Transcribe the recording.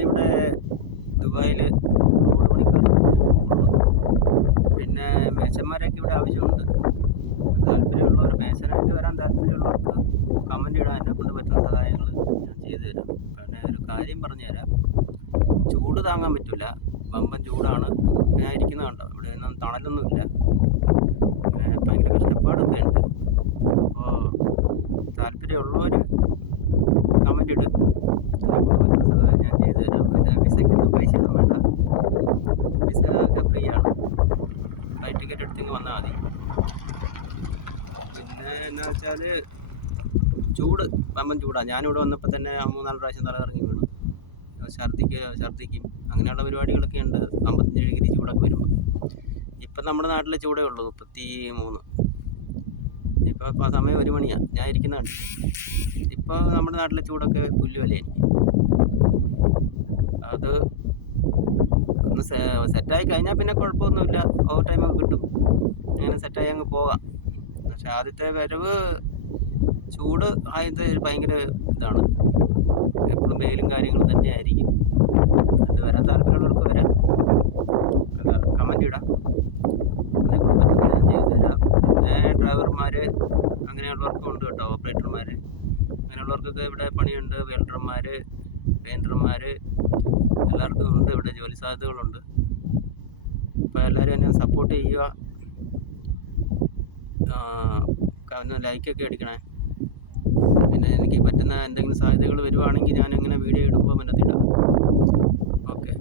ഞാനിവിടെ ദുബായിൽ റോഡ് പണിക്കാരനാണ് ഉള്ളത്. പിന്നെ മേശന്മാരൊക്കെ ഇവിടെ ആവശ്യമുണ്ട്. താല്പര്യമുള്ളവർ, മേശനായിട്ട് വരാൻ താല്പര്യമുള്ളവർക്ക് കമൻ്റ് ഇടാൻ, എന്നെക്കൊണ്ട് പറ്റുന്ന സഹായങ്ങൾ ഞാൻ ചെയ്തു തരാം. പിന്നെ ഒരു കാര്യം പറഞ്ഞുതരാം, ചൂട് താങ്ങാൻ പറ്റില്ല, വമ്പൻ ചൂടാണ്. ഞാൻ ഇരിക്കുന്നത് കണ്ടോ, ഇവിടെ ഒന്നും തണലൊന്നുമില്ല, ഭയങ്കര കഷ്ടപ്പാടൊക്കെ ഉണ്ട്. അപ്പോൾ താല്പര്യമുള്ളവർ കമൻ്റ് ഇട്, എന്നെക്കൊണ്ട് പറ്റുന്ന സഹായം ഞാൻ ചെയ്തു തരാം. പിന്നെ വിസയ്ക്കൊന്നും പൈസയൊന്നും വേണ്ട, വിസ ഒക്കെ ഫ്രീ ആണ്. ഫ്ലൈറ്റ് ടിക്കറ്റ് എടുത്തിങ്ങ് വന്നാൽ മതി. പിന്നെ എന്നാ വെച്ചാൽ ചൂട് വമ്പൻ ചൂടാണ്. ഞാനിവിടെ വന്നപ്പോൾ തന്നെ 3-4 പ്രാവശ്യം തലകറങ്ങി വീണു, ഛർദ്ദിക്കും, അങ്ങനെയുള്ള പരിപാടികളൊക്കെ ഉണ്ട്. 57 ഡിഗ്രി ചൂടൊക്കെ വരുമ്പോൾ. ഇപ്പം നമ്മുടെ നാട്ടിലെ ചൂടേ ഉള്ളൂ 33. ഇപ്പോൾ സമയം 1 മണിയാണ്, ഞാൻ ഇരിക്കുന്ന കണ്ടു. ഇപ്പോൾ നമ്മുടെ നാട്ടിലെ ചൂടൊക്കെ പുല്ലുവിലയായിരിക്കും. അത് ഒന്ന് സെറ്റായി കഴിഞ്ഞാൽ പിന്നെ കുഴപ്പമൊന്നുമില്ല, ഓവർ ടൈമൊക്കെ കിട്ടും, അങ്ങനെ സെറ്റായി അങ്ങ് പോകാം. പക്ഷെ ആദ്യത്തെ വരവ് ചൂട് ആയത് ഭയങ്കര ഇതാണ്, എപ്പോഴും വെയിലും കാര്യങ്ങളും തന്നെയായിരിക്കും. അത് വരാൻ താല്പര്യമുള്ളവർക്ക് വരാം, കമൻ്റ് ഇടാം, എന്നെക്കൊണ്ട് പറ്റുന്നത് ഞാൻ ചെയ്തു തരാം. പിന്നെ ഡ്രൈവർമാർ അങ്ങനെയുള്ളവർക്കും ഉണ്ട് കേട്ടോ, ഓപ്പറേറ്റർമാർ, അങ്ങനെയുള്ളവർക്കൊക്കെ ഇവിടെ പണിയുണ്ട്. വെൽഡർമാർ, പെയിൻറ്റർമാർ, എല്ലാവർക്കും ഉണ്ട് ഇവിടെ ജോലി സാധ്യതകളുണ്ട്. അപ്പോൾ എല്ലാവരും എന്നെ സപ്പോർട്ട് ചെയ്യുക, ഒന്ന് ലൈക്കൊക്കെ അടിക്കണേ. പിന്നെ എനിക്ക് പറ്റുന്ന എന്തെങ്കിലും സാധ്യതകൾ വരുവാണെങ്കിൽ ഞാൻ ഇങ്ങനെ വീഡിയോ ഇടുമ്പോൾ മുന്നത്തിടാം. ഓക്കെ.